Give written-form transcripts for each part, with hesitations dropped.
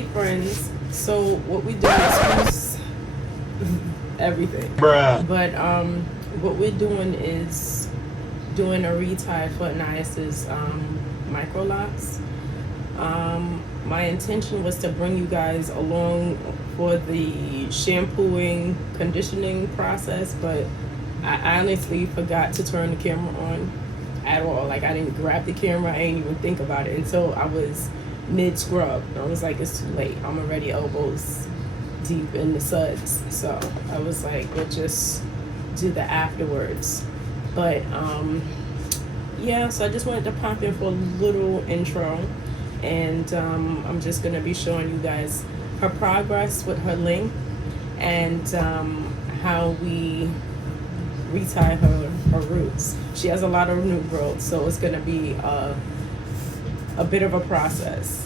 Hey friends, so what we do is everything. Bruh. But what we're doing is doing a retie for Anais's Microlocs. My intention was to bring you guys along for the shampooing, conditioning process, but I honestly forgot to turn the camera on at all. Like, I didn't grab the camera, I didn't even think about it until I was mid-scrub. I was like, it's too late. I'm already elbows deep in the suds. So I was like, we'll just do the afterwards. But yeah, so I just wanted to pop in for a little intro. And I'm just going to be showing you guys her progress with her length and how we retie her roots. She has a lot of new growth, so it's going to be a bit of a process.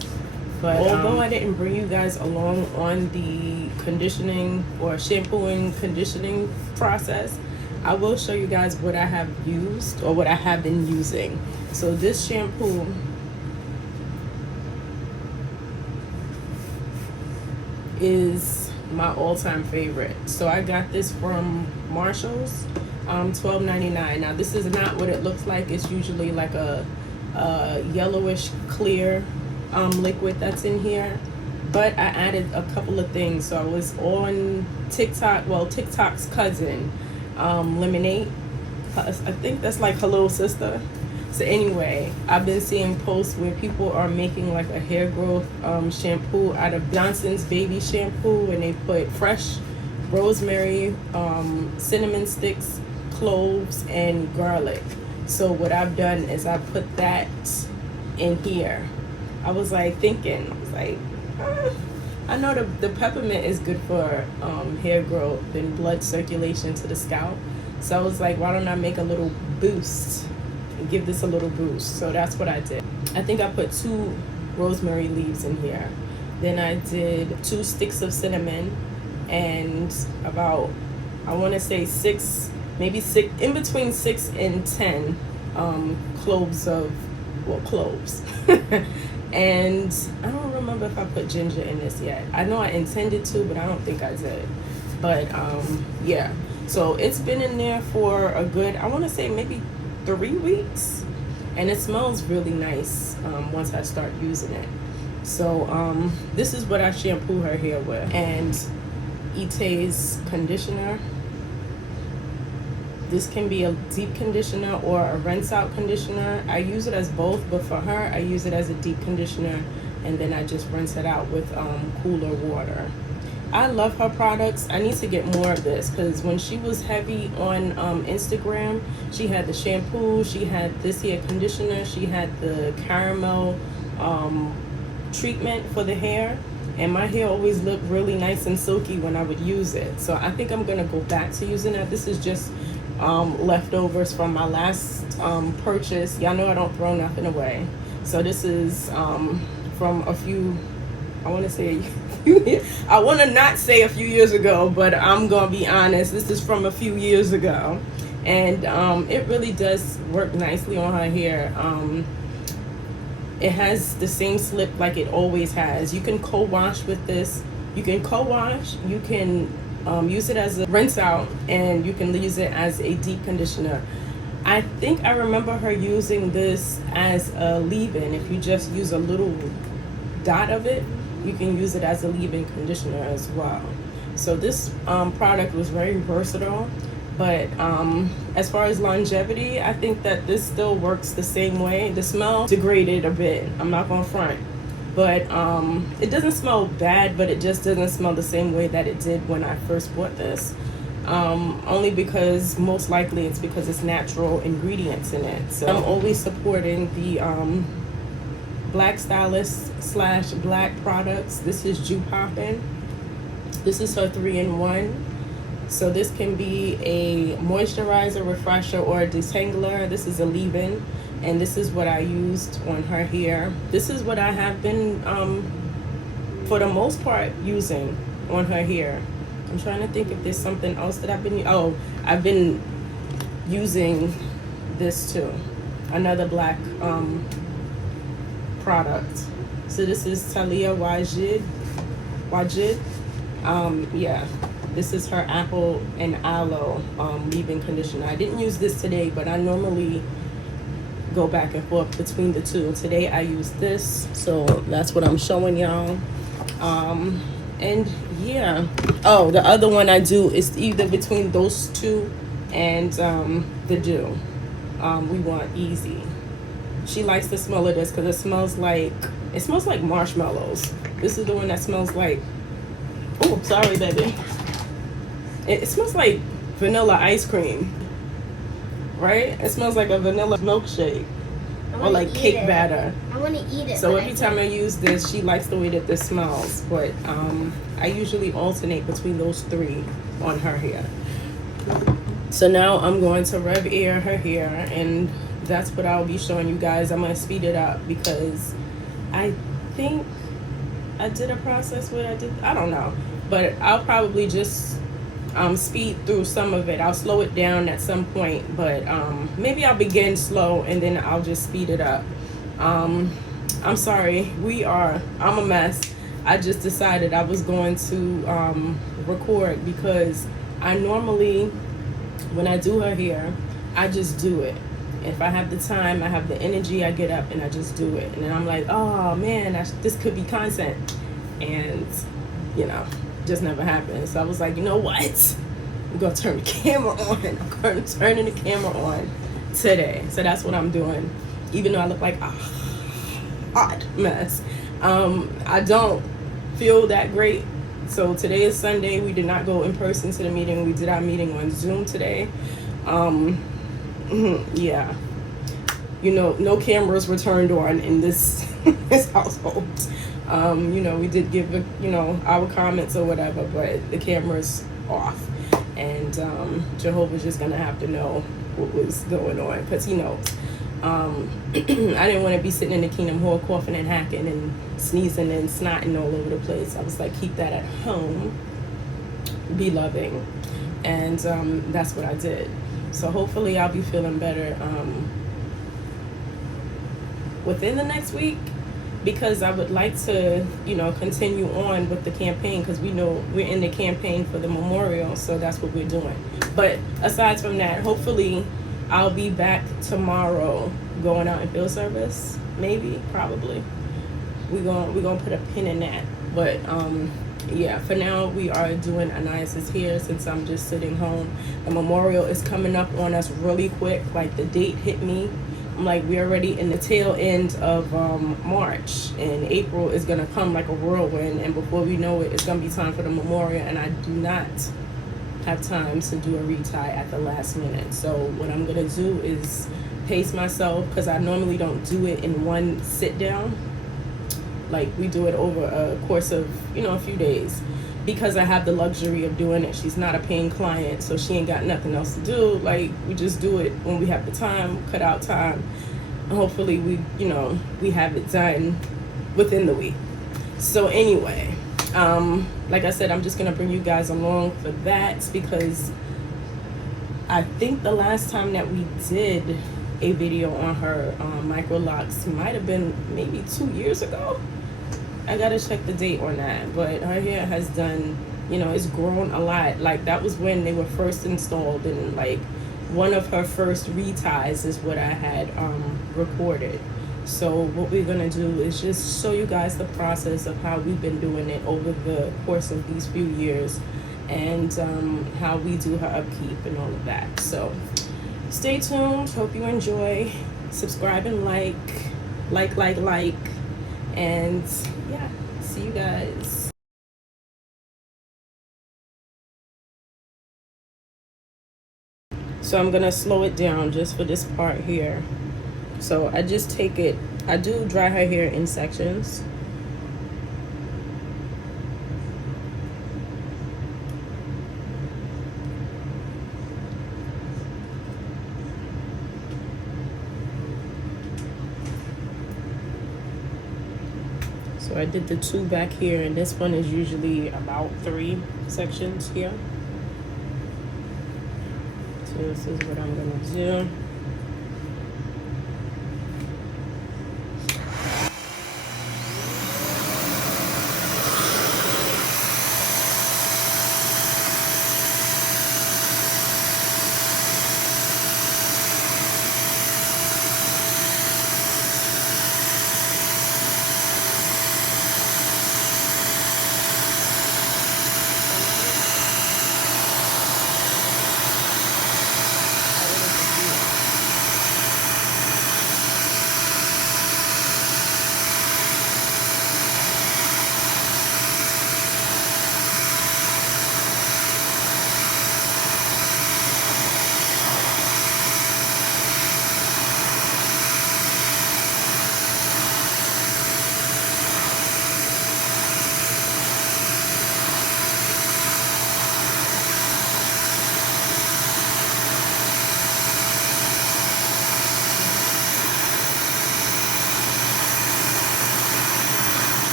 But although I didn't bring you guys along on the conditioning or shampooing conditioning process, I will show you guys what I have used or what I have been using. So this shampoo is my all-time favorite. So I got this from Marshall's, $12.99. Now this is not what it looks like. It's usually like a yellowish clear liquid that's in here, but I added a couple of things. So I was on TikTok, well, TikTok's cousin, Lemonade, I think that's like her little sister. So anyway, I've been seeing posts where people are making like a hair growth shampoo out of Johnson's baby shampoo, and they put fresh rosemary, cinnamon sticks, cloves, and garlic. So what I've done is I put that in here. I was like thinking, I was like, I know the peppermint is good for hair growth and blood circulation to the scalp. So I was like, why don't I make a little boost and give this a little boost? So that's what I did. I think I put 2 rosemary leaves in here. Then I did 2 sticks of cinnamon and about, I want to say 6, maybe 6, in between 6 and 10 cloves of, well, cloves. And I don't remember if I put ginger in this yet. I know I intended to, but I don't think I did. But yeah, so it's been in there for a good, I want to say maybe 3 weeks, and it smells really nice once I start using it. So this is what I shampoo her hair with, and Retie's conditioner. This can be a deep conditioner or a rinse out conditioner. I use it as both, but for her I use it as a deep conditioner, and then I just rinse it out with cooler water. I love her products. I need to get more of this, because when she was heavy on Instagram, she had the shampoo, she had this here conditioner, she had the caramel treatment for the hair, and my hair always looked really nice and silky when I would use it. So I think I'm gonna go back to using that. This is just leftovers from my last purchase. Y'all know I don't throw nothing away. So this is from a few, I want to say a few, I want to not say a few years ago, but I'm gonna be honest, this is from a few years ago, and it really does work nicely on her hair. It has the same slip like it always has. You can co-wash with this. You can co-wash, you can use it as a rinse out, and you can use it as a deep conditioner. I think I remember her using this as a leave-in. If you just use a little dot of it, you can use it as a leave-in conditioner as well. So this product was very versatile, but as far as longevity, I think that this still works the same way. The smell degraded a bit, I'm not gonna front, but it doesn't smell bad, but it just doesn't smell the same way that it did when I first bought this. Only because, most likely it's because it's natural ingredients in it. So I'm always supporting the Black Stylist / Black products. This is Dew Poppin'. This is her 3-in-1. So this can be a moisturizer, refresher, or a detangler. This is a leave-in, and this is what I used on her hair. This is what I have been, for the most part, using on her hair. I'm trying to think if there's something else that I've been, oh, I've been using this too. Another black product. So this is Talia Wajid Wajid. Yeah, this is her apple and aloe leave-in conditioner. I didn't use this today, but I normally go back and forth between the two. Today I used this, so that's what I'm showing y'all. And yeah, oh, the other one I do is either between those two and the dew. We want easy. She likes the smell of this because it smells like marshmallows. This is the one that smells like, oh, sorry, baby. It smells like vanilla ice cream, right? It smells like a vanilla milkshake or like cake batter. I want to eat it. So every time I use this, she likes the way that this smells. But I usually alternate between those three on her hair. So now I'm going to rev air her hair, and that's what I'll be showing you guys. I'm going to speed it up because I think I did a process where I don't know. But I'll probably just speed through some of it. I'll slow it down at some point, but maybe I'll begin slow and then I'll just speed it up. I'm sorry, I'm a mess. I just decided I was going to record because I normally, when I do her hair, I just do it. If I have the time, I have the energy, I get up and I just do it. And then I'm like, oh man, this could be content. And, just never happened. So I was like, you know what? I'm going to turn the camera on. I'm going to turn the camera on today. So that's what I'm doing. Even though I look like a hot mess. I don't feel that great. So today is Sunday. We did not go in person to the meeting. We did our meeting on Zoom today. Yeah. No cameras were turned on in this household. We did give, our comments or whatever, but the camera's off. And Jehovah's just going to have to know what was going on because he knows. I didn't want to be sitting in the Kingdom Hall coughing and hacking and sneezing and snotting all over the place. I was like, keep that at home. Be loving. And that's what I did. So hopefully I'll be feeling better within the next week, because I would like to, continue on with the campaign, because we know we're in the campaign for the memorial, so that's what we're doing. But aside from that, hopefully I'll be back tomorrow going out in field service, maybe, probably. We're gonna put a pin in that. But yeah, for now we are doing Anais' hair since I'm just sitting home. The memorial is coming up on us really quick. Like, the date hit me. I'm like, we're already in the tail end of March, and April is gonna come like a whirlwind, and before we know it, it's gonna be time for the memorial, and I do not have time to do a retie at the last minute. So what I'm gonna do is pace myself, because I normally don't do it in one sit down. Like, we do it over a course of, a few days, because I have the luxury of doing it. She's not a paying client, so she ain't got nothing else to do. Like, we just do it when we have the time, cut out time. And hopefully we have it done within the week. So anyway, like I said, I'm just gonna bring you guys along for that, because I think the last time that we did a video on her Microlocs might have been maybe 2 years ago. I gotta check the date on that, but her hair has done, it's grown a lot. Like, that was when they were first installed, and like one of her first reties is what I had recorded. So what we're gonna do is just show you guys the process of how we've been doing it over the course of these few years, and how we do her upkeep and all of that. So stay tuned. Hope you enjoy. Subscribe and like, and yeah, see you guys. So I'm gonna slow it down just for this part here. So I just take it, I do dry her hair in sections. So I did the 2 back here, and this one is usually about 3 sections here. So this is what I'm gonna do.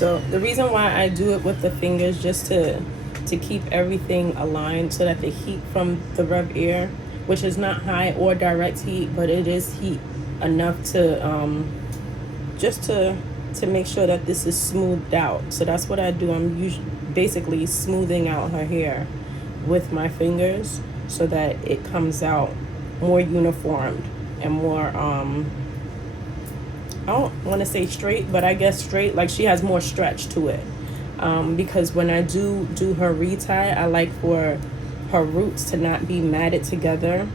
So the reason why I do it with the fingers, just to keep everything aligned so that the heat from the Rev Air, which is not high or direct heat, but it is heat enough to just to make sure that this is smoothed out. So that's what I do. I'm usually basically smoothing out her hair with my fingers so that it comes out more uniformed and more I don't want to say straight, but I guess straight, like she has more stretch to it. Because when I do her retie, I like for her roots to not be matted together.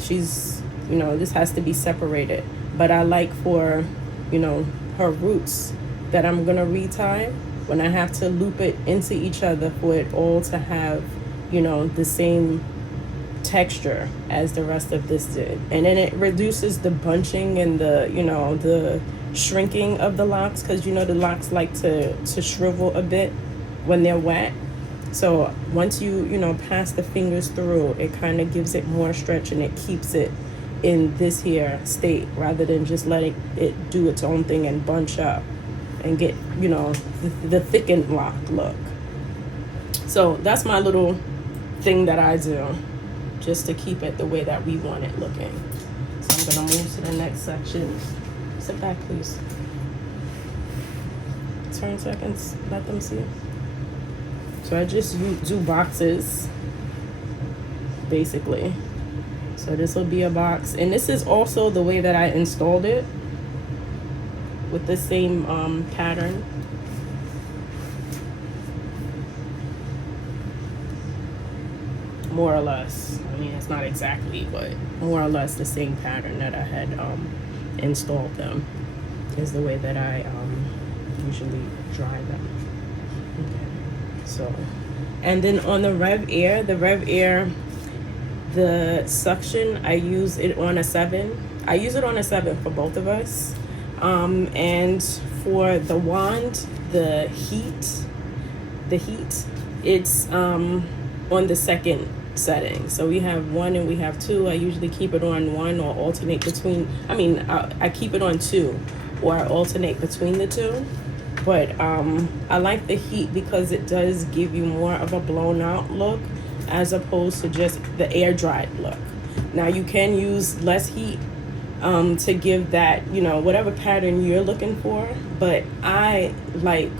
She's, this has to be separated. But I like for, her roots that I'm going to retie, when I have to loop it into each other, for it all to have, the same texture as the rest of this did. And then it reduces the bunching and the shrinking of the locks, because the locks like to shrivel a bit when they're wet. So once you pass the fingers through, it kind of gives it more stretch and it keeps it in this here state, rather than just letting it do its own thing and bunch up and get the thickened lock look. So that's my little thing that I do, just to keep it the way that we want it looking. So I'm gonna move to the next section. Sit back, please. Turn seconds, let them see. So I just do boxes, basically. So this will be a box, and this is also the way that I installed it, with the same pattern. More or less. I mean, it's not exactly, but more or less the same pattern that I had installed them, is the way that I usually dry them. Okay. So, and then on the Rev Air, the suction, I use it on a 7. I use it on a 7 for both of us. And for the wand, the heat, it's on the second setting. So we have 1 and we have 2. I usually keep it on 1 or alternate between, I keep it on 2 or I alternate between the 2. But I like the heat because it does give you more of a blown out look, as opposed to just the air dried look. Now you can use less heat to give that, whatever pattern you're looking for, but I like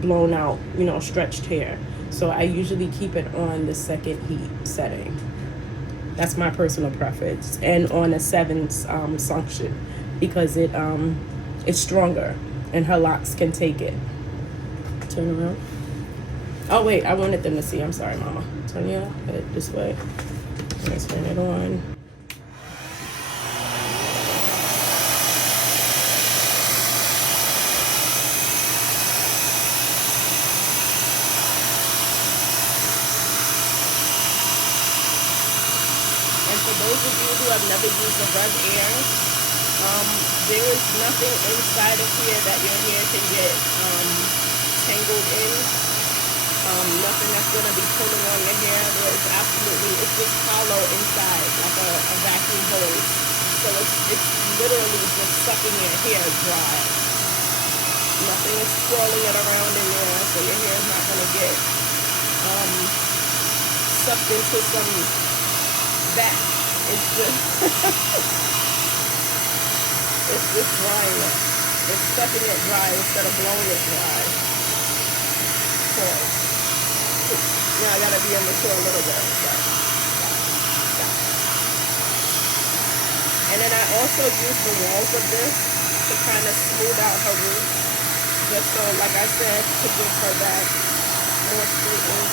blown out, stretched hair. So I usually keep it on the second heat setting. That's my personal preference. And on a 7 suction, because it's stronger and her locks can take it. Turn around. Oh wait, I wanted them to see. I'm sorry, Mama. Turn your head this way. Let's turn it on. And for those of you who have never used the Rev Air, there is nothing inside of here that your hair can get tangled in. Nothing that's going to be pulling on your hair. There's absolutely, it's just hollow inside, like a vacuum hose. So it's literally just sucking your hair dry. Nothing is swirling it around in there, so your hair is not going to get sucked into some vat. It's just, it's just drying it. It's sucking it dry instead of blowing it dry. Pause. Yeah, I gotta be immature a little bit. And then I also use the walls of this to kind of smooth out her roots, just so, like I said, to give her that more straightened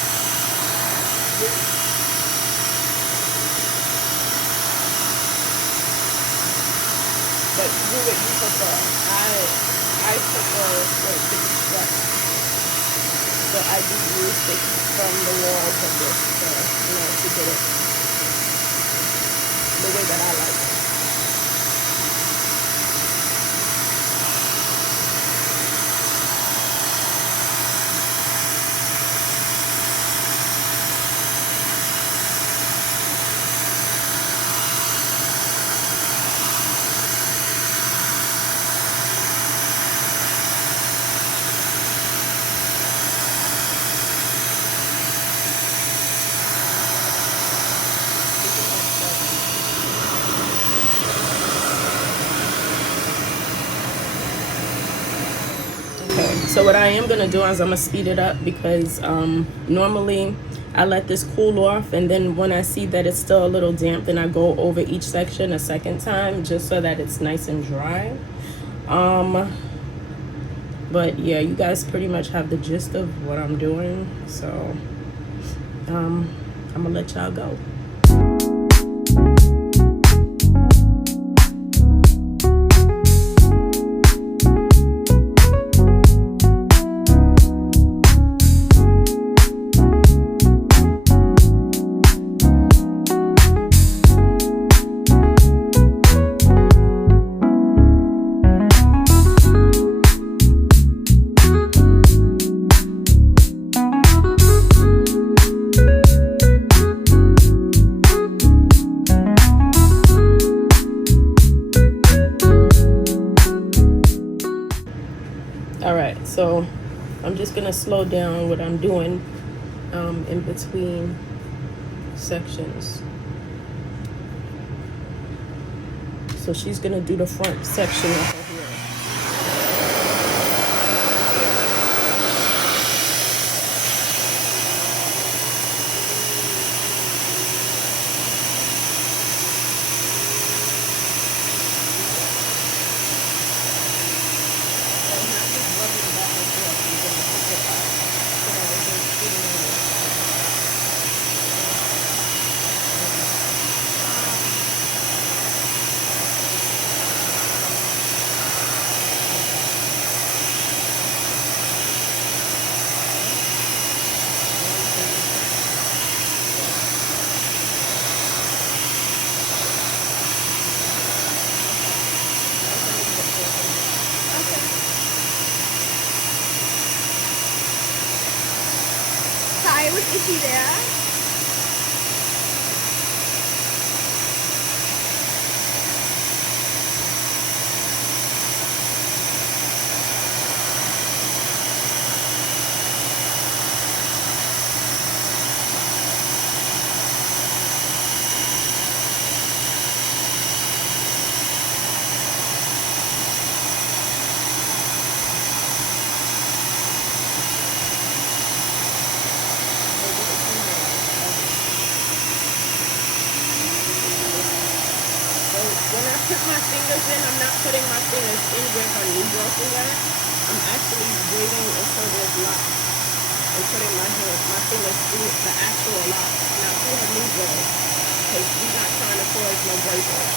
root. But do what you prefer. I prefer for it to be stretched. So I do use the heat from the walls of this to get it the way that I like it. what I am gonna do is I'm gonna speed it up because normally I let this cool off, and then when I see that it's still a little damp, then I go over each section a second time just so that it's nice and dry. But yeah, you guys pretty much have the gist of what I'm doing, so I'm gonna let y'all go. Alright, so I'm just gonna slow down what I'm doing in between sections. So she's gonna do the front section of her hair. Was Itchy there? When I put my fingers in, I'm not putting my fingers in where her knee growth is at. I'm actually waiting until there's locks and putting my fingers through the actual locks, not through her knee growth, because we're not trying to cause no breakage.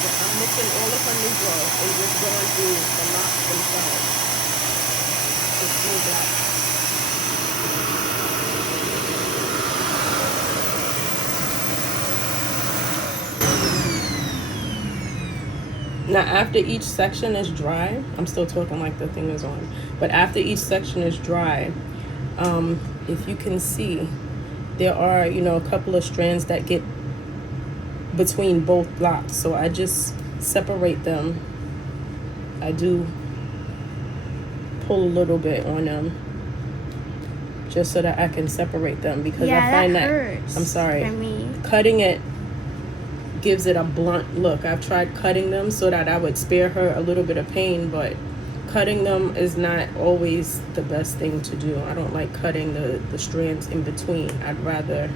I'm mixing all of her new growth and just going through the locks themselves to smooth out. Now, after each section is dry, I'm still talking like the thing is on, but after each section is dry, if you can see, there are, a couple of strands that get between both locks. So I just separate them. I do pull a little bit on them just so that I can separate them, because I find that hurts. I'm sorry, I mean, cutting it gives it a blunt look. I've tried cutting them so that I would spare her a little bit of pain, but cutting them is not always the best thing to do. I don't like cutting the strands in between. I'd rather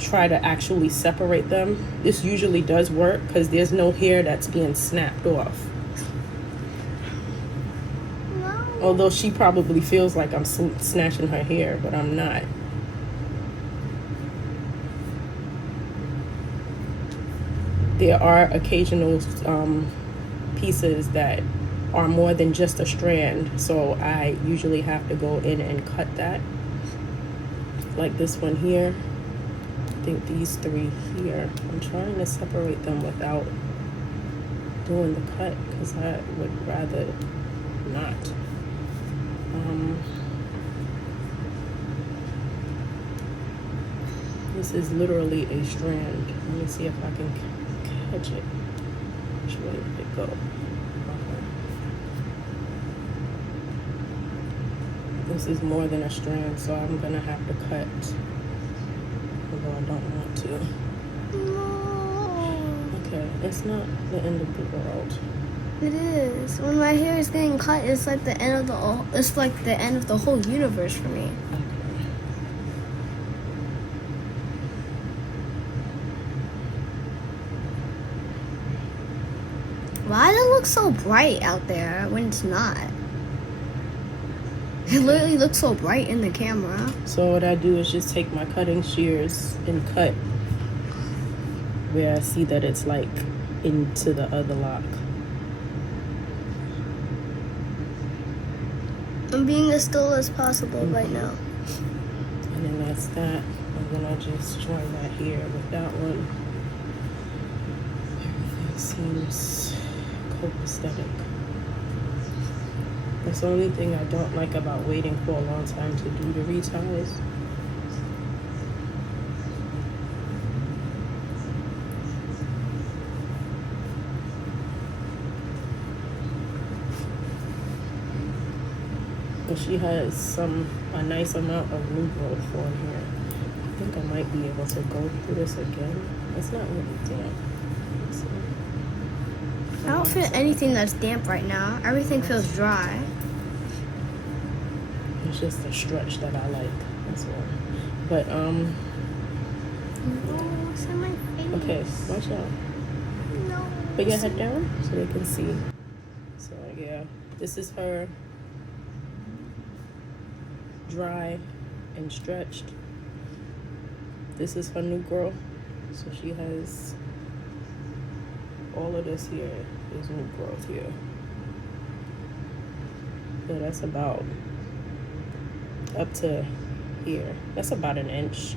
try to actually separate them. This usually does work because there's no hair that's being snapped off. no. Although she probably feels like I'm snatching her hair, but I'm not. There are occasional pieces that are more than just a strand, so I usually have to go in and cut that. Like this one here. I think these three here. I'm trying to separate them without doing the cut because I would rather not. This is literally a strand. Let me see if I can catch it. Which way did it go? Okay. This is more than a strand, so I'm gonna have to cut. Although I don't want to. No. Okay. It's not the end of the world. It is. When my hair is getting cut, it's like the end of the whole universe for me. Why does it look so bright out there when it's not? It literally looks so bright in the camera. So what I do is just take my cutting shears and cut where I see that it's like into the other lock. I'm being as still as possible right now. And then that's that. I'm gonna just join that here with that one. Everything seems copacetic. That's the only thing I don't like about waiting for a long time to do the reties. But she has a nice amount of new growth on here. I think I might be able to go through this again. It's not really damp. I don't feel anything that's damp right now. Everything feels dry. It's just a stretch that I like. That's all. But No, it's in my face. okay, watch out. No. Put your head down so they can see. So yeah, this is her dry and stretched. This is her new growth. So she has all of this here is new growth here. So that's about up to here. That's about an inch.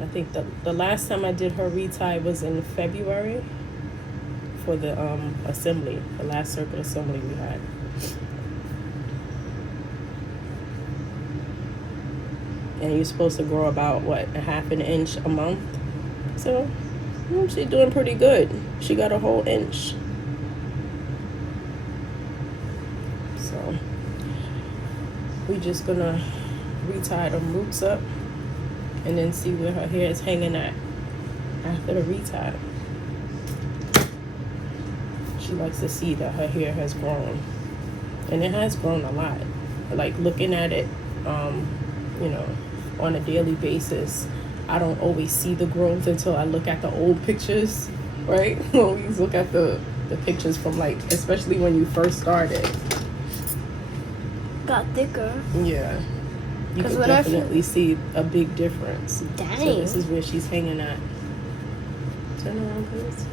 I think the last time I did her retie was in February for the assembly, the last circuit assembly we had. And you're supposed to grow about what, a half an inch a month. So she's doing pretty good. She got a whole inch. So we just gonna retie the roots up and then see where her hair is hanging at after the retie. She likes to see that her hair has grown, and it has grown a lot. Like looking at it, you know, on a daily basis, I don't always see the growth until I look at the old pictures, right? When we look at the pictures from like, especially when you first started. Got thicker. Yeah. You can definitely see a big difference. Dang. So this is where she's hanging at. Turn around, please.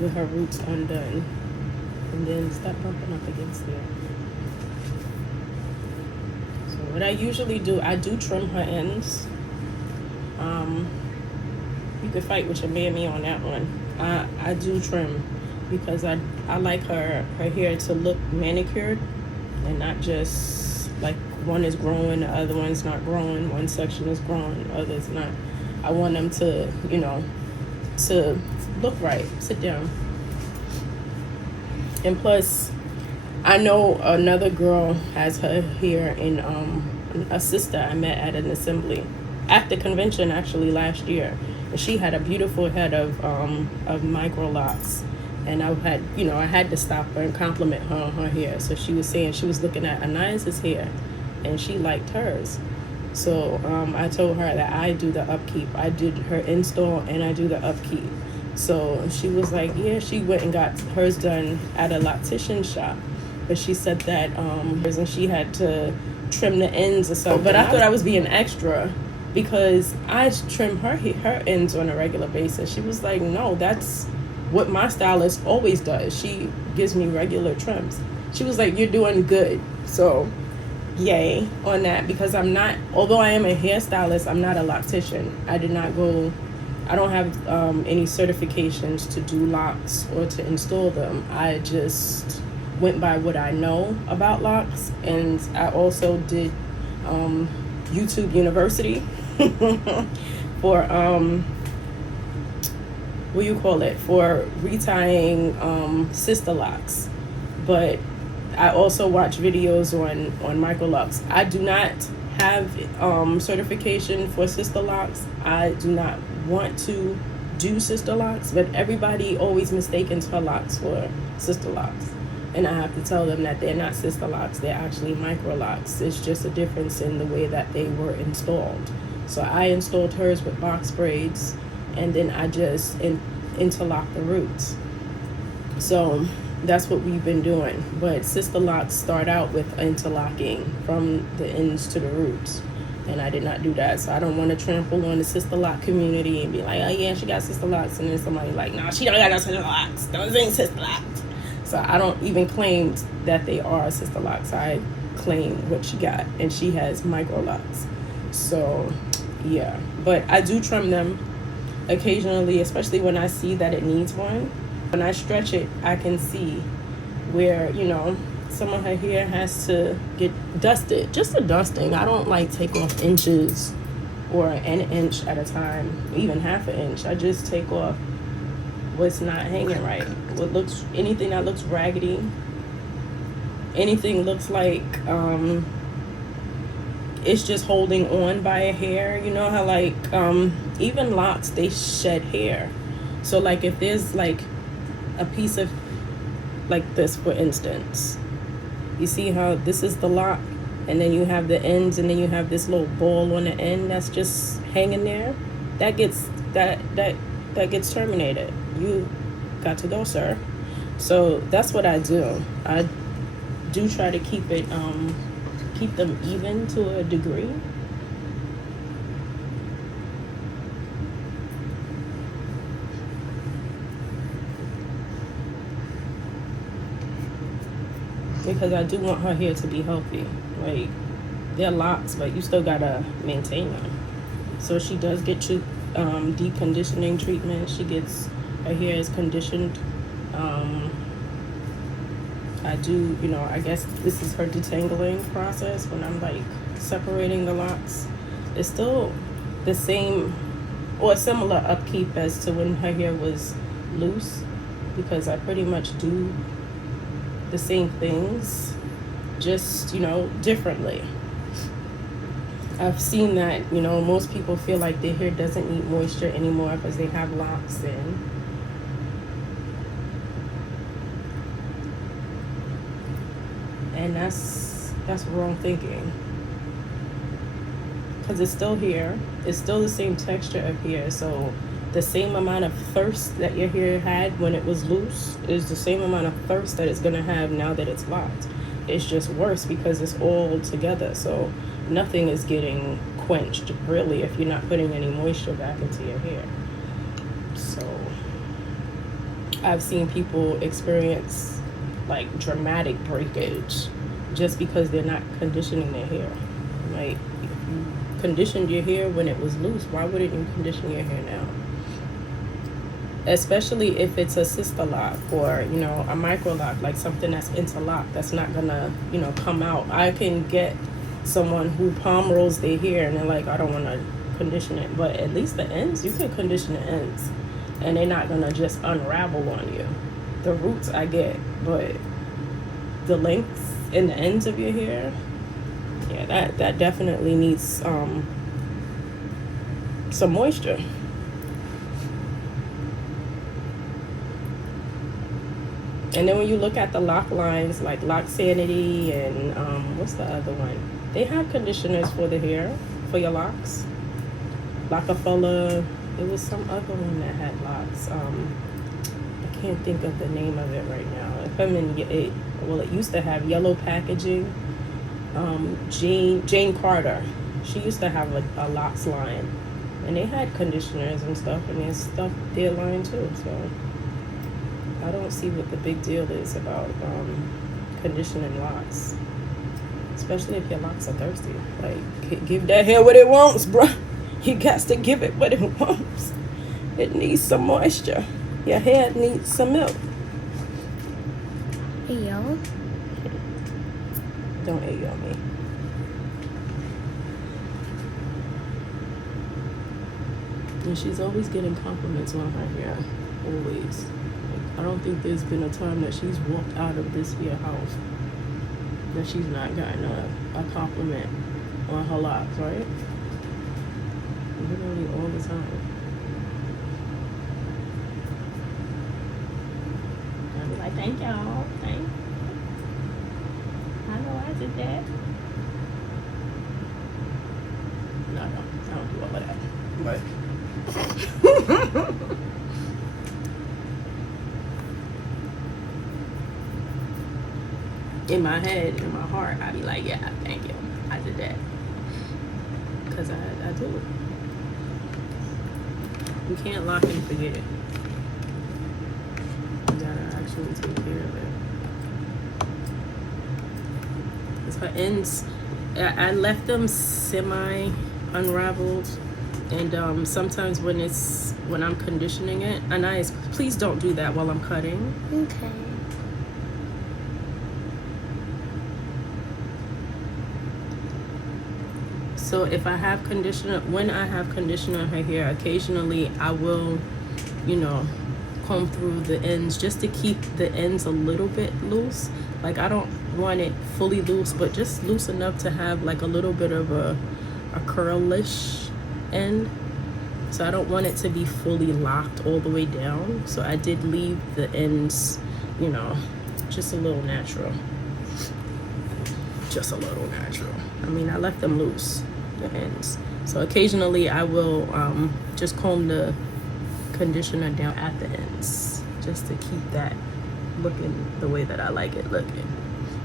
With her roots undone. And then stop bumping up against there. So what I usually do, I do trim her ends. You could fight with your mammy on that one. I do trim because I like her hair to look manicured and not just like one is growing, the other one's not growing, one section is growing, the other's not. I want them to, you know, to look right. Sit down. And plus, I know another girl has her hair in a sister I met at an assembly at the convention actually last year. And she had a beautiful head of Microlocs. And I had to stop her and compliment her on her hair. So she was saying she was looking at Anais' hair and she liked hers. So I told her that I do the upkeep. I did her install and I do the upkeep. So she was like, yeah, she went and got hers done at a loctician shop. But she said that and she had to trim the ends or so. But I thought I was being extra because I trim her ends on a regular basis. She was like, no, that's what my stylist always does. She gives me regular trims. She was like, you're doing good. So yay on that, because I'm not, although I am a hairstylist, I'm not a loctician. I don't have any certifications to do locks or to install them. I just went by what I know about locks, and I also did YouTube University for for retying sister locks. But I also watch videos on Microlocs. I do not have certification for sister locks. I do not want to do sister locks, but everybody always mistakes her locks for sister locks. And I have to tell them that they're not sister locks, they're actually Microlocs. It's just a difference in the way that they were installed. So I installed hers with box braids, and then I just interlock the roots. So that's what we've been doing. But sister locks start out with interlocking from the ends to the roots. And I did not do that. So I don't want to trample on the sister lock community and be like, oh yeah, she got sister locks. And then somebody like, no, she don't got no sister locks. Those ain't sister locks. So I don't even claim that they are sister locks. I claim what she got. And she has Microlocs. So yeah. But I do trim them occasionally, especially when I see that it needs one. When I stretch it, I can see where, you know, some of her hair has to get dusted. Just a dusting. I don't like take off inches or an inch at a time, even half an inch. I just take off what's not hanging right. What looks, anything that looks raggedy, anything looks like it's just holding on by a hair. You know how like even locks, they shed hair. So like if there's like a piece of like this, for instance, you see how this is the lock, and then you have the ends, and then you have this little ball on the end that's just hanging there. That gets that gets terminated. You got to go, sir. So that's what I do. I do try to keep it keep them even to a degree. Because I do want her hair to be healthy. Like, they're locks, but you still gotta maintain them. So she does get you deep conditioning treatment. She gets, her hair is conditioned. I do, you know, I guess this is her detangling process when I'm like separating the locks. It's still the same or similar upkeep as to when her hair was loose, because I pretty much do the same things, just, you know, differently. I've seen that, you know, most people feel like their hair doesn't need moisture anymore because they have locks in. And that's wrong thinking. Because it's still here. It's still the same texture of hair. So the same amount of thirst that your hair had when it was loose is the same amount of thirst that it's going to have now that it's locked. It's just worse because it's all together. So nothing is getting quenched, really, if you're not putting any moisture back into your hair. So I've seen people experience like dramatic breakage just because they're not conditioning their hair. Like, if you conditioned your hair when it was loose, why wouldn't you condition your hair now? Especially if it's a sister lock or, you know, a micro lock, like something that's interlocked, that's not gonna, you know, come out. I can get someone who palm rolls their hair and they're like, I don't want to condition it, but at least the ends, you can condition the ends and they're not gonna just unravel on you. The roots I get, but the lengths and the ends of your hair, yeah, that definitely needs some moisture. And then when you look at the lock lines, like Lock Sanity and what's the other one? They have conditioners for the hair, for your locks. Lockafella, it was some other one that had locks. I can't think of the name of it right now. It used to have yellow packaging. Jane Carter, she used to have a locks line, and they had conditioners and stuff, and there's stuff their line too. So I don't see what the big deal is about conditioning locks, especially if your locks are thirsty. Like, give that hair what it wants, bruh. You got to give it what it wants. It needs some moisture. Your hair needs some milk. Hey, yo. Don't egg on me. And she's always getting compliments on her hair. Always. Like, I don't think there's been a time that she's walked out of this here house that she's not gotten a compliment on her locks, right? Literally all the time. I'll be like, thank y'all. Thank. I know I did that. No, I don't do all of that. But in my head, in my heart, I'd be like, yeah, thank you. I did that. Because I do it. You can't lock and forget it. You gotta actually take care of it. Because her ends, I left them semi unraveled, and sometimes when I'm conditioning it, Anais, please don't do that while I'm cutting. Okay. So if I have conditioner, when I have conditioner in her hair, occasionally I will, comb through the ends just to keep the ends a little bit loose. Like, I don't want it fully loose, but just loose enough to have like a little bit of a curlish end. So I don't want it to be fully locked all the way down. So I did leave the ends, just a little natural. Just a little natural. I mean, I left them loose, the ends. So occasionally I will just comb the conditioner down at the ends just to keep that looking the way that I like it looking.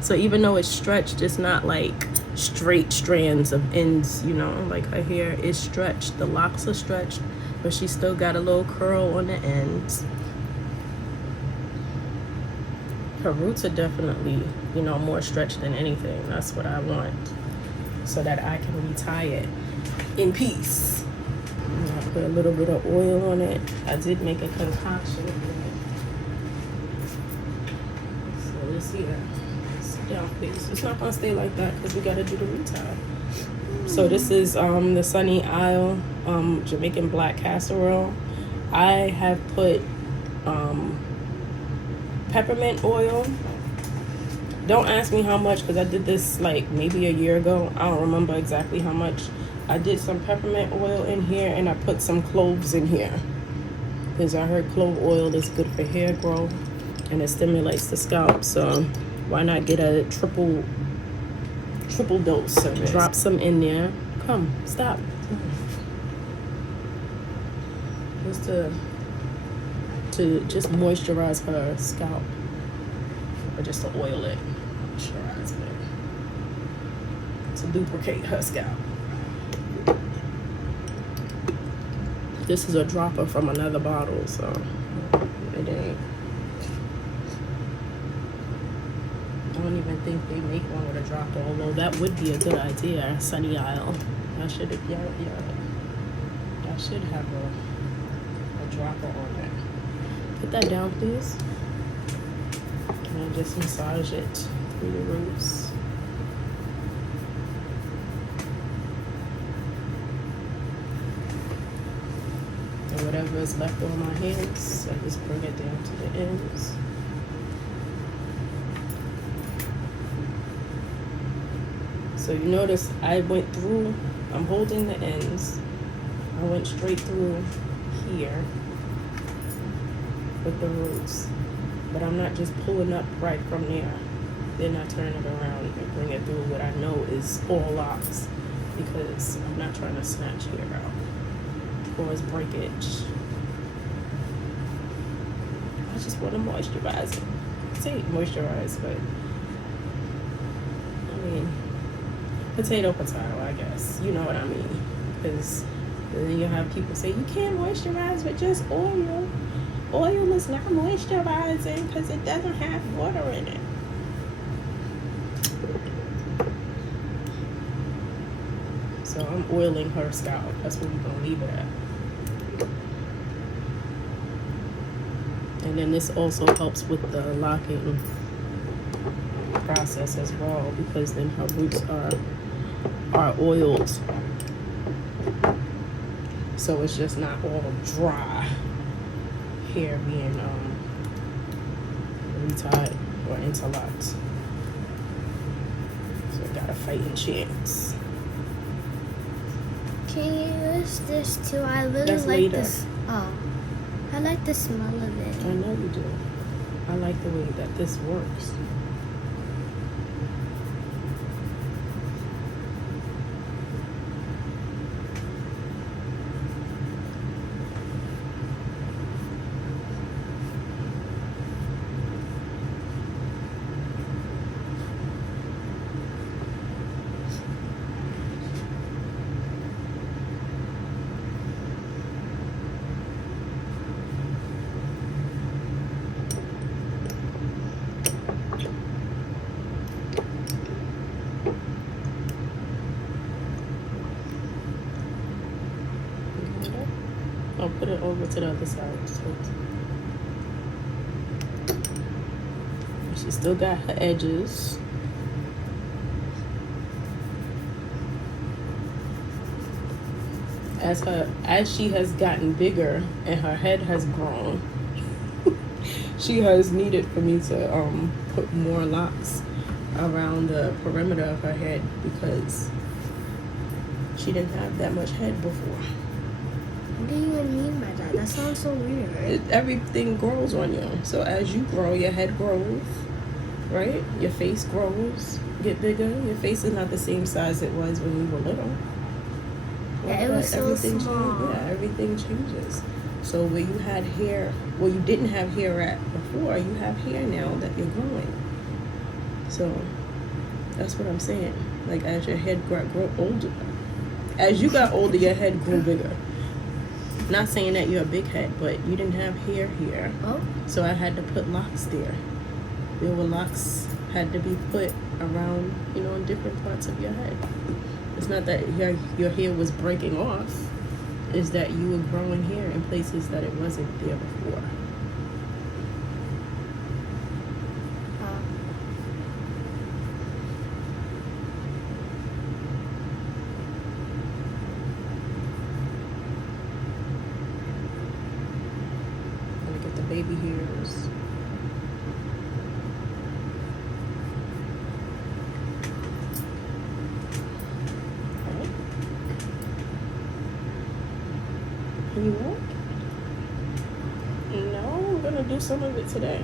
So even though it's stretched, it's not like straight strands of ends, like her hair is stretched, the locks are stretched, but she still got a little curl on the ends. Her roots are definitely, more stretched than anything. That's what I want, so that I can retie it in peace. I put a little bit of oil on it. I did make a concoction. So let's see that. Sit down, please. It's not gonna stay like that because we gotta do the retie. So this is the Sunny Isle Jamaican black casserole. I have put peppermint oil. Don't ask me how much because I did this like maybe a year ago. I don't remember exactly how much. I did some peppermint oil in here, and I put some cloves in here because I heard clove oil is good for hair growth and it stimulates the scalp. So why not get a triple dose of it? Drop some in there. Come, stop. Just to just moisturize her scalp, or just to oil it, moisturize it, to lubricate her scalp. This is a dropper from another bottle, so it ain't. I don't even think they make one with a dropper, although that would be a good idea. Sunny Isle. I should have, I should have a dropper on it. Put that down, please. And just massage it through the roots. And whatever is left on my hands, I just bring it down to the ends. So you notice I went through, I'm holding the ends. I went straight through here with the roots, but I'm not just pulling up right from there. Then I turn it around and bring it through what I know is all locks, because I'm not trying to snatch hair out or it's breakage. I just want to moisturize it. I say moisturize, but I mean potato, I guess. You know what I mean? Because then you have people say you can't moisturize with just oil. Oil is not moisturizing because it doesn't have water in it. So I'm oiling her scalp. That's where we're gonna leave it at. And then this also helps with the locking process as well, because then her roots are oiled. So it's just not all dry hair being retied or interlocked. So I got a fighting chance. Can you use this too? I really That's like later. this. Oh, I like the smell of it. I know you do. I like the way that this works. I'll put it over to the other side. She still got her edges. As she has gotten bigger and her head has grown, she has needed for me to put more locks around the perimeter of her head because she didn't have that much head before. What do you even mean by that? That sounds so weird. Everything grows on you. So as you grow, your head grows, right? Your face grows, get bigger. Your face is not the same size it was when you were little. Yeah, it was so small. Yeah, everything changes. So where you had hair, where you didn't have hair at before, you have hair now that you're growing. So that's what I'm saying. Like as your head grow older, as you got older, your head grew bigger. Not saying that you're a big head, but you didn't have hair here. Oh. So I had to put locks there. There were locks had to be put around, in different parts of your head. It's not that your hair was breaking off. It's that you were growing hair in places that it wasn't there before. Baby hairs. Okay. Can you walk? No, I'm gonna do some of it today.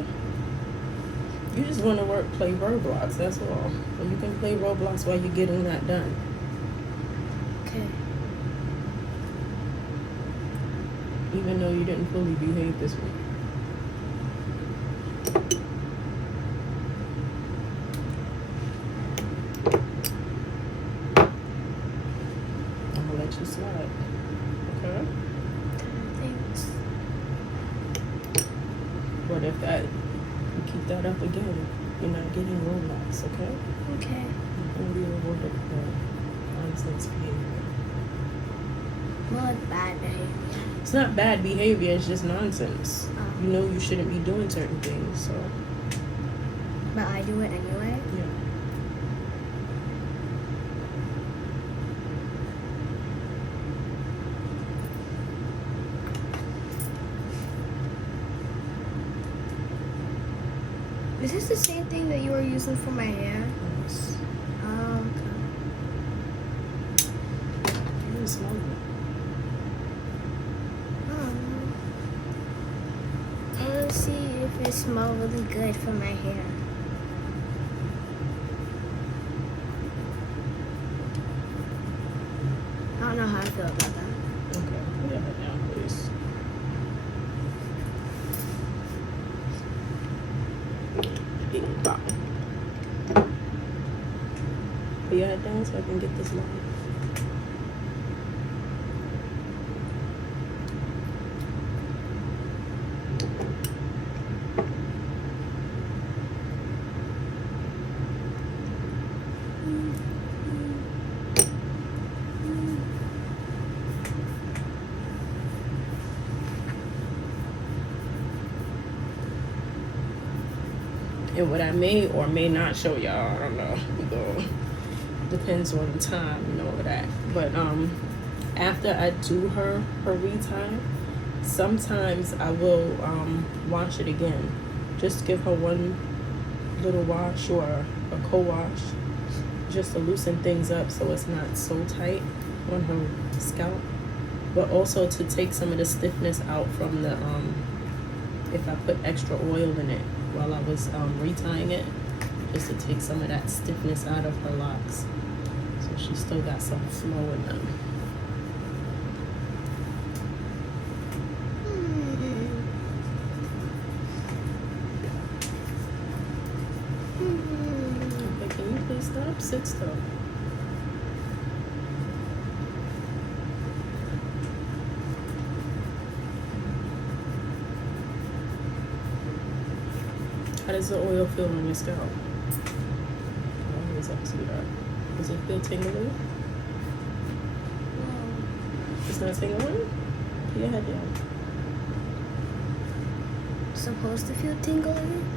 You just want to play Roblox, that's all. But you can play Roblox while you're getting that done. Okay. Even though you didn't fully behave this week. You slide. Okay? Thanks. But if you keep that up again, you're not getting Roblox, okay? Okay. You're going to be rewarded for nonsense behavior. More like bad behavior. It's not bad behavior, it's just nonsense. Oh. You know you shouldn't be doing certain things, so. But I do it anyway? Yeah. Is this the same thing that you were using for my hair? Yes. Oh, okay. You smell it. I want to see if it smells really good for my hair. I don't know how I feel about that. Okay, put your head down, please. Pop. Put your head down so I can get this line. And what I may or may not show y'all, I don't know. Depends on the time and all of that. But after I do her retie, sometimes I will wash it again. Just give her one little wash or a co-wash just to loosen things up so it's not so tight. on her scalp, but also to take some of the stiffness out from the if I put extra oil in it while I was retying it, just to take some of that stiffness out of her locks, so she still got some flow in them. Okay, can you please stop? Sit still. How does the oil feel on your scalp? I always ask you that. Does it feel tingly? It's not tingling? Put your head down. Supposed to feel tingly?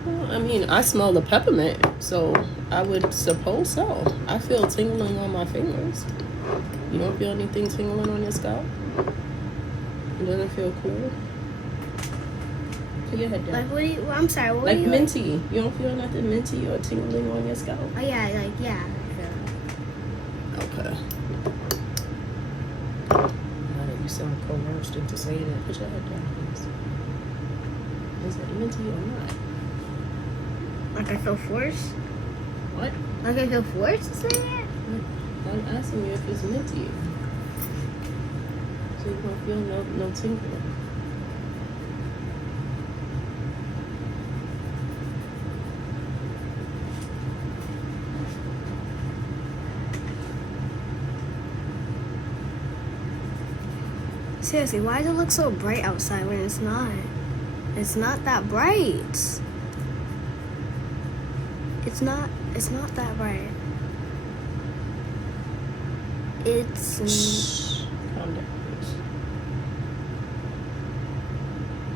Well, I mean, I smell the peppermint, so I would suppose so. I feel tingling on my fingers. You don't feel anything tingling on your scalp? It doesn't feel cool? Put your head down. Like, what do you, I'm sorry, what Like do you... minty. You don't feel nothing minty or tingling on your scalp? Oh, yeah, like, yeah. I feel Okay. Now that you sound coerced into saying it, put your head down, please. Is it minty or not? Like I feel forced? What? Like I feel forced to say it? I'm asking you if it's minty. So you don't feel no tingling. Seriously, why does it look so bright outside when it's not? It's not that bright. It's not that bright. Shh. Calm down, please.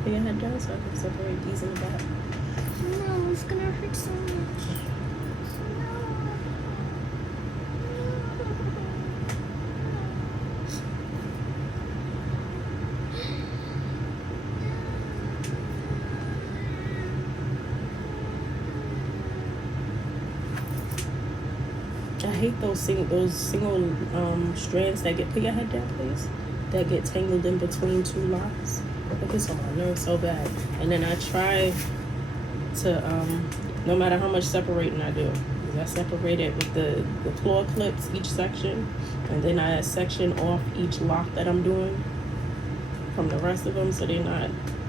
Put your head down so I can separate these in the back. No, it's gonna hurt so much. I hate those single strands that get, put your head down please, that get tangled in between two locks. It gets on my nerves so bad. And then I try to no matter how much separating I do, I separate it with the claw clips each section, and then I section off each lock that I'm doing from the rest of them, so they're not,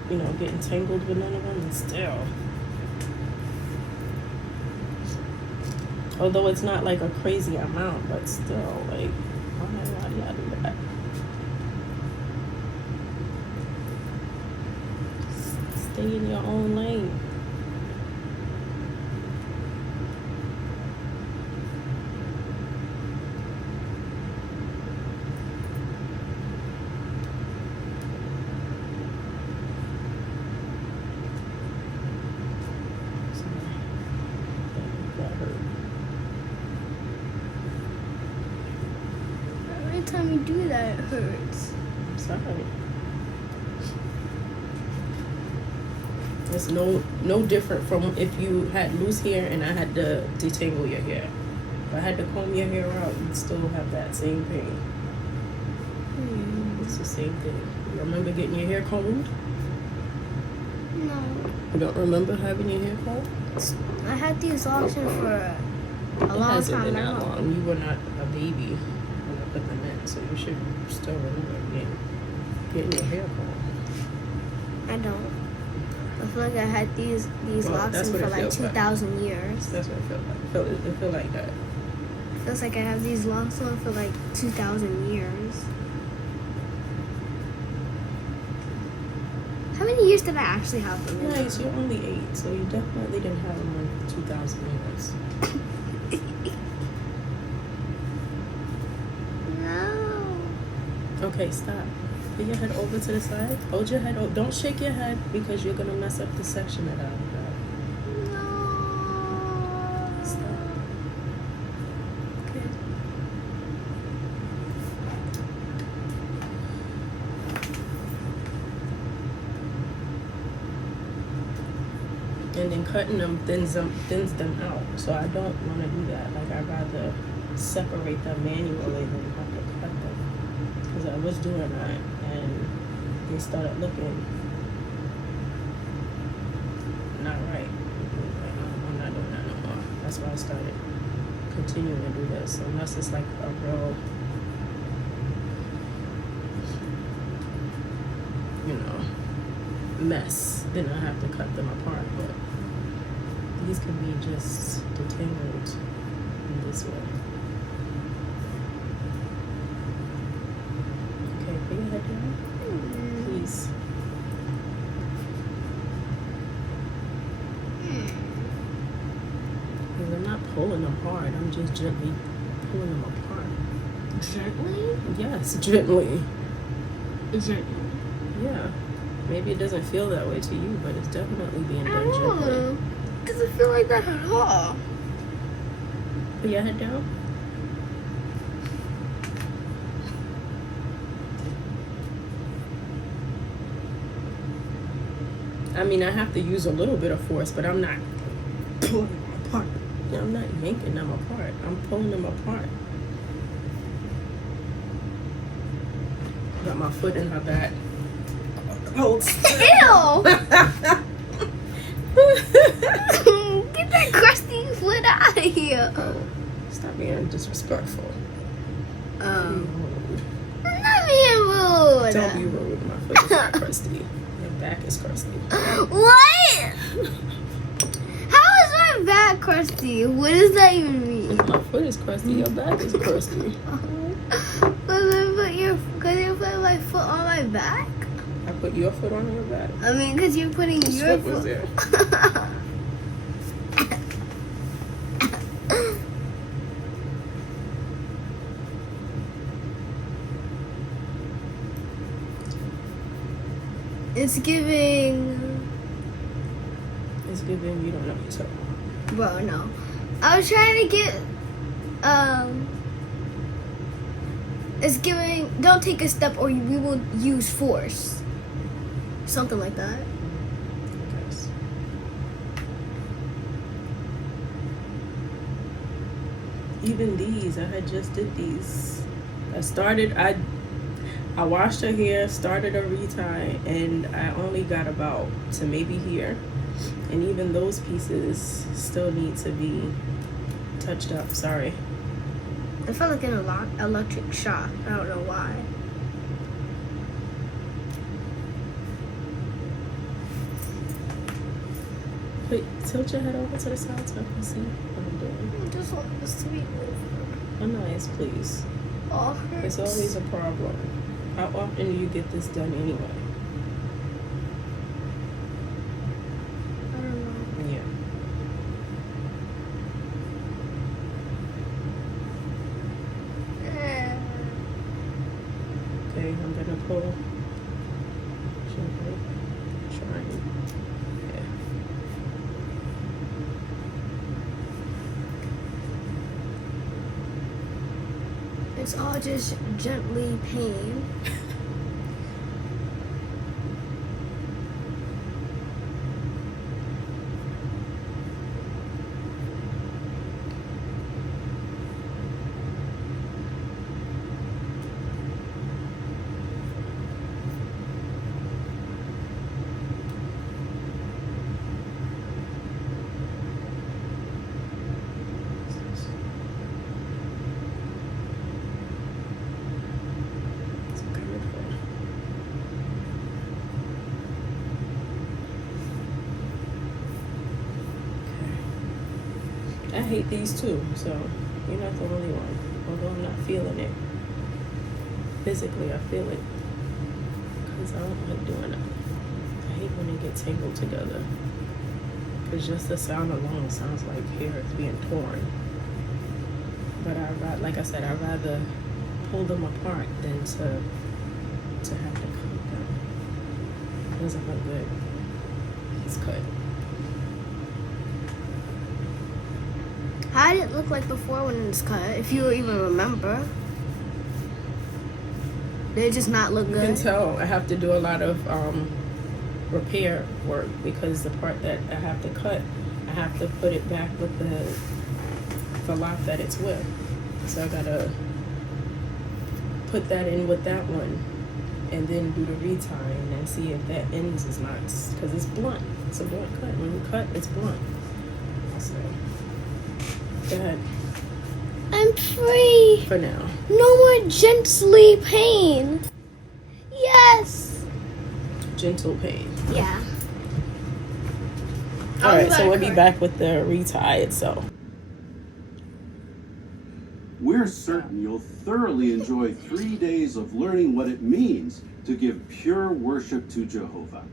you know, getting tangled with none of them. And still, although it's not like a crazy amount, but still, like, why do y'all do that? Stay in your own lane. Every time you do that, it hurts. I'm sorry. It's no different from if you had loose hair and I had to detangle your hair. If I had to comb your hair out, you'd still have that same pain. It's the same thing. You remember getting your hair combed? No. You don't remember having your hair combed? I had these locks in for a It long hasn't time. been I that don't- long. You were not a baby when I put them in, so you should still remember getting your hair combed. I don't. I feel like I had these Well, locks that's in what for it like feels like. 2,000 years. That's what it felt like. It feel like that. Feels like I have these locks on for like 2,000 years. How many years did I actually have them in? Nice, you're only 8, so you definitely didn't have them on for 2,000 years. No. Okay, stop. Put your head over to the side. Hold your head. Don't shake your head because you're gonna mess up the section that I got. No. Stop. Okay. And then cutting them thins them out. So I don't want to do that. Like, I'd rather separate them manually than have to cut them. because I was doing that and they started looking not right. I'm not doing that no more. That's why I started continuing to do this. Unless it's like a real, mess, then I have to cut them apart. But these can be just detangled in this way. Okay, put your head down, please. Because I'm not pulling them hard. I'm just gently pulling them apart. Gently? Yes, gently. Gently. Yeah. Maybe it doesn't feel that way to you, but it's definitely being I done don't gently. know. It doesn't feel like that at all. Put your head down. I mean, I have to use a little bit of force, but I'm not pulling them apart. I'm not yanking them apart. I'm pulling them apart. Got my foot in her back. Hold still. Ew! Get that crusty foot out of here. Oh, stop being disrespectful. Be rude. I'm not being rude. Don't be rude. My foot is not crusty. Your back is crusty. What? How is my back crusty? What does that even mean? My foot is crusty. Your back is crusty. Because you put my foot on my back? I put your foot on your back. I mean, because you're putting Whose your foot was there? It's giving. It's giving you don't know what you're talking about. Bro, no. I was trying to get. It's giving. Don't take a step or we will use force. Something like that. Yes. Even these, I had just did these. I washed her hair, started a retie, and I only got about to maybe here. And even those pieces still need to be touched up. Sorry. I felt like an electric shock. I don't know why. Wait, tilt your head over to the side so I can see what I'm doing. I just want this to be over. Anais, please. All It's hurts. always a problem. How often do you get this done anyway? I don't know. Yeah. Okay, I'm gonna pull. Gently. Trying. Yeah. It's all just gently pain. It's beautiful. Okay. I hate these too, so you're not the only one. Although I'm not feeling it. Physically, I feel it. Because I don't like doing it. I hate when they get tangled together. Because just the sound alone sounds like hair is being torn. But like I said, I'd rather pull them apart than to have to cut them. It doesn't look good. It's cut. How did it look like before when it was cut? If you even remember. Did it just not look You good? can tell I have to do a lot of repair work because the part that I have to cut, I have to put it back with the lock that it's with. So I gotta put that in with that one, and then do the retie, and then see if that ends is nice, because it's blunt. It's a blunt cut. When you cut, it's blunt. So, go ahead. I'm free. For now. No more gently pain. Yes. Gentle pain. Yeah. All right, so we'll be back with the retie itself. We're certain you'll thoroughly enjoy 3 days of learning what it means to give pure worship to Jehovah.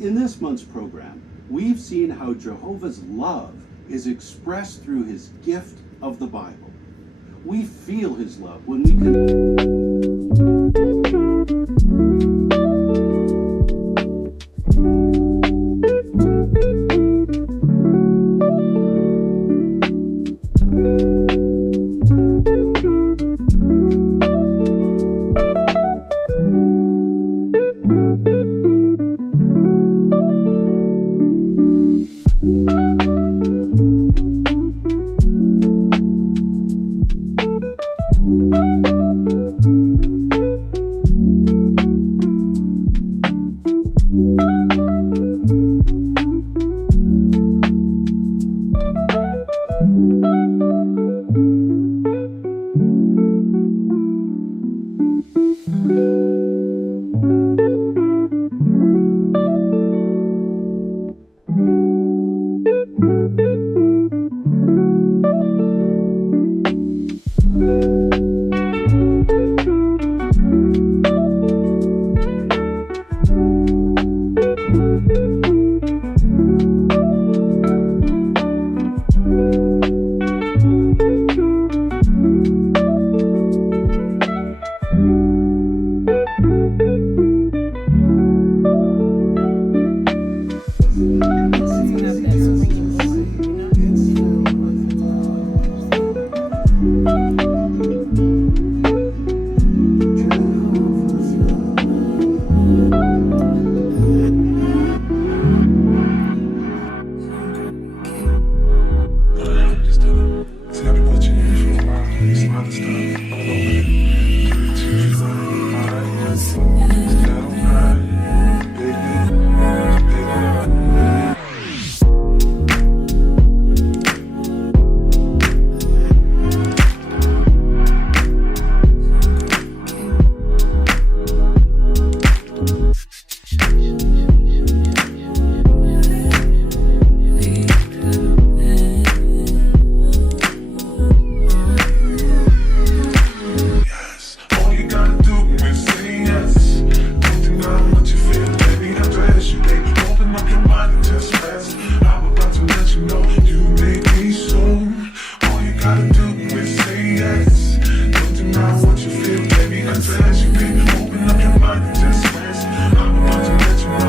In this month's program, we've seen how Jehovah's love is expressed through his gift of the Bible. We feel his love when we can... Open up your mind and just rest. I'm about to let you know.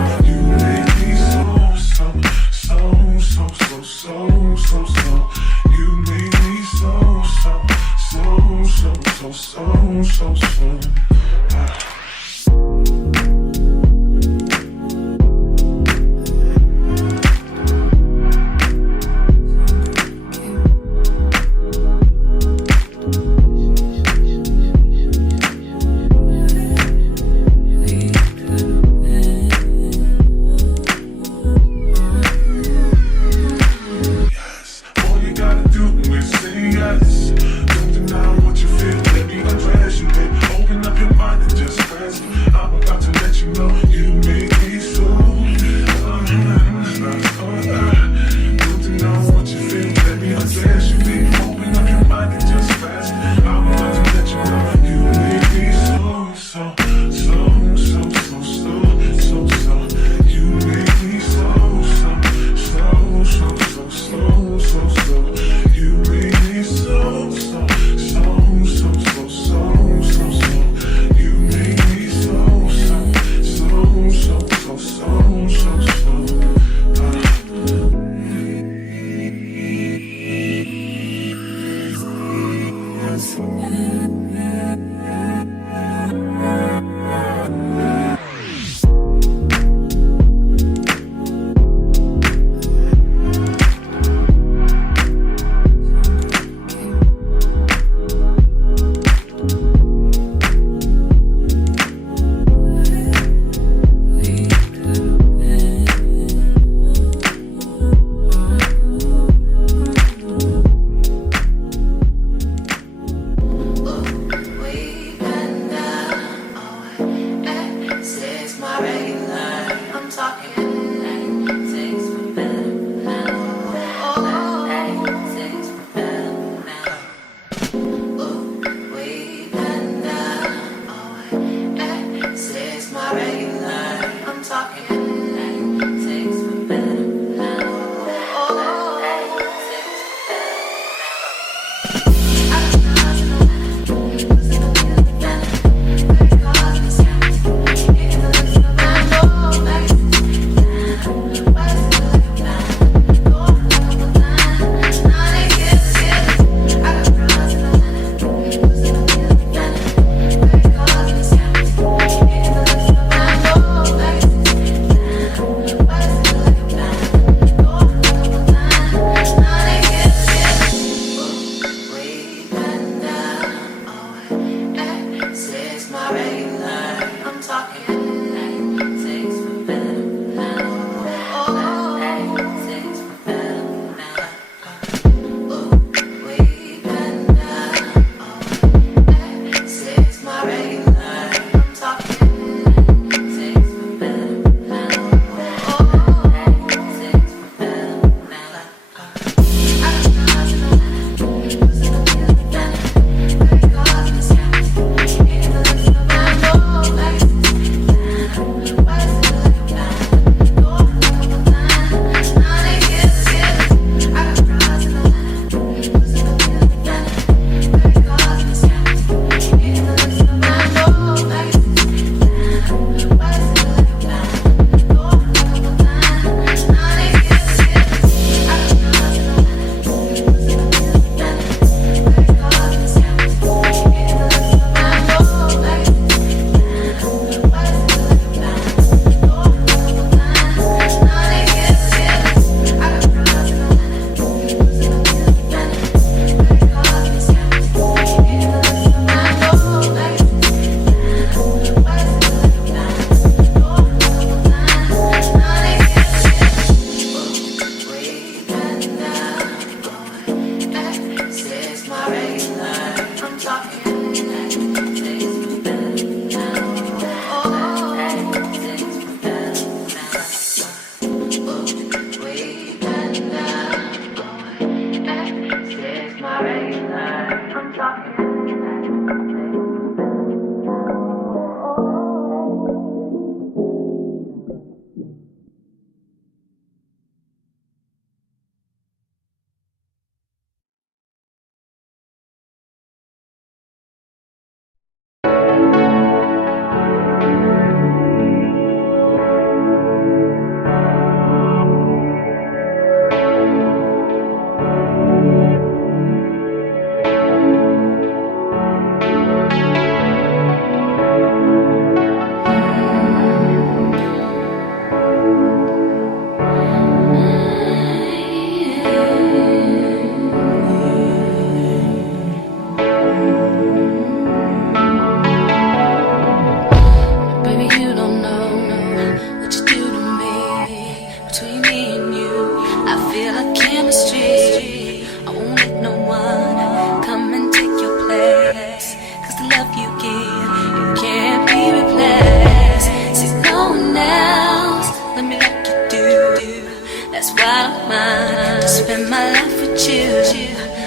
bottom line. To spend my life with you,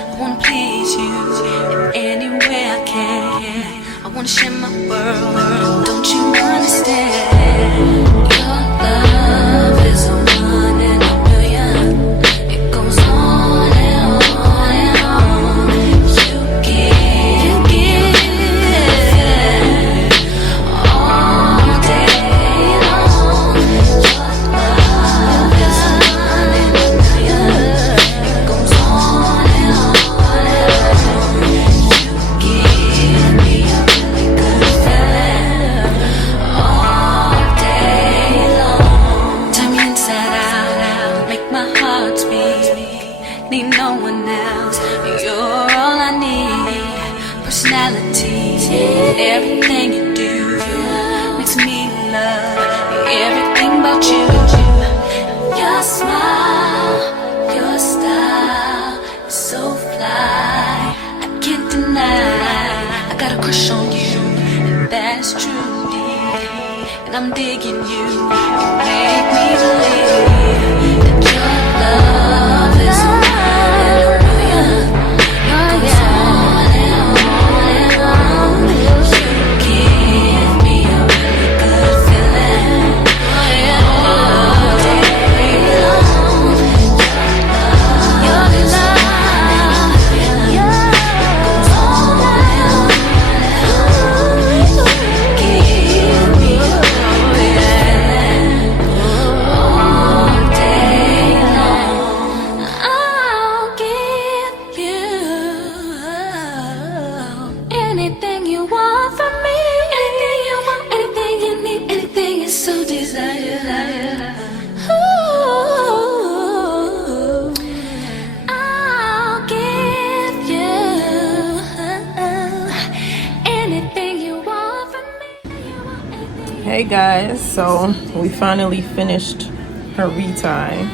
I wanna please you in any way I can. I wanna share my world, don't you understand? Your love is a one in a million. It goes on and on and on. You give all day long. Your love is a one in a million. It goes on and on and on. You give me a really good feeling all day long. Turn me inside out, make my heart speak. Need no one else, you're all I need. Personality, everything you do makes me love everything about you. Your smile, your style is so fly, I can't deny. I got a crush on you, and that's true, deep. And I'm digging you, you make me believe that your love is a one in a million. It goes on and on. You give me a really good feeling all day long. Your love, goes on and on. You give me a really good feeling all day long. I'll give you anything you want from me. Anything you want, anything you need, anything you so desire. Ooh, I'll give you anything you want from me. Hey guys, so we finally finished her retie.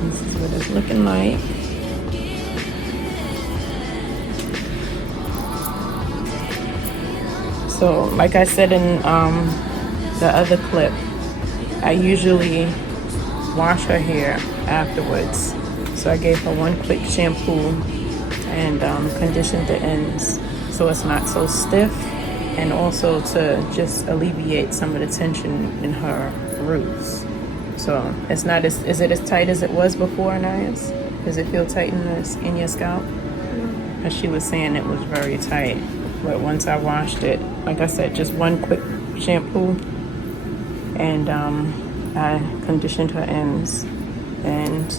This is what it's looking like. So, like I said in the other clip, I usually wash her hair afterwards. So I gave her one quick shampoo and conditioned the ends so it's not so stiff, and also to just alleviate some of the tension in her roots. So it's not as, is it as tight as it was before, Anais? Does it feel tight in your scalp? Because she was saying it was very tight. But once I washed it, like I said, just one quick shampoo, and I conditioned her ends, and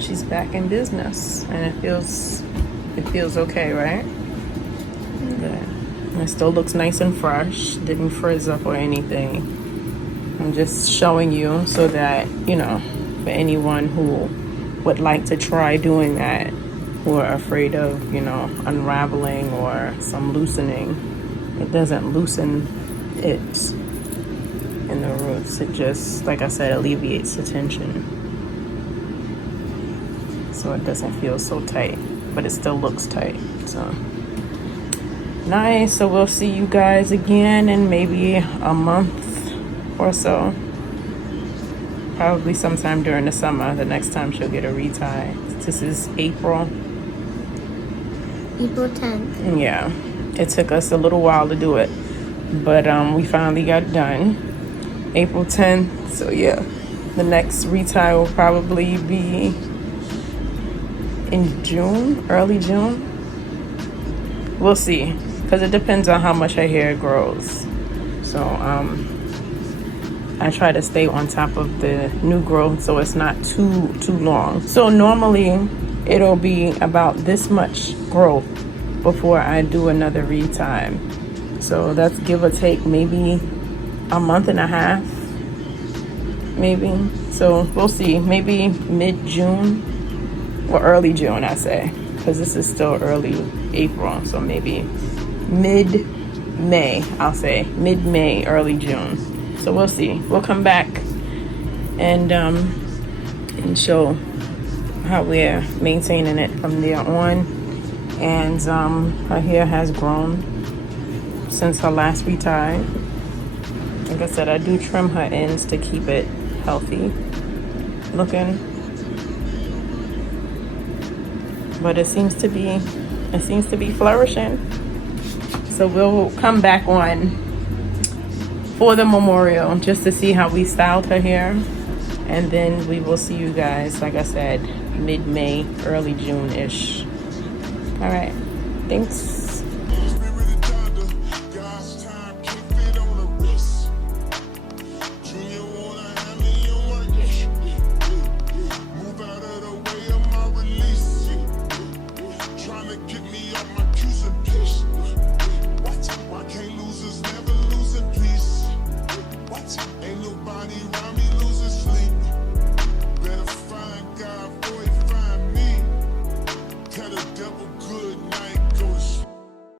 she's back in business, and it feels okay, right? Good. It still looks nice and fresh, didn't frizz up or anything. I'm just showing you so that, you know, for anyone who would like to try doing that, who are afraid of, you know, unraveling or some loosening, it doesn't loosen it in the roots. It just, like I said, alleviates the tension, so it doesn't feel so tight, but it still looks tight. So nice. So we'll see you guys again in maybe a month or so, probably sometime during the summer, the next time she'll get a retie. This is April 10th. Yeah, it took us a little while to do it, but we finally got done April 10th. So yeah, the next retie will probably be in June, early June. We'll see, because it depends on how much her hair grows. So I try to stay on top of the new growth so it's not too long. So normally it'll be about this much growth before I do another retie. So that's give or take maybe a month and a half, maybe. So we'll see, maybe mid-June or early June, I say, because this is still early April. So maybe mid-May, I'll say mid-May, early June. So we'll see. We'll come back and show how we're maintaining it from there on. And her hair has grown since her last retie. Like I said, I do trim her ends to keep it healthy looking. But it seems to be flourishing. So we'll come back on for the memorial just to see how we styled her hair. And then we will see you guys, like I said, mid-May, early June-ish. All right, thanks. Get me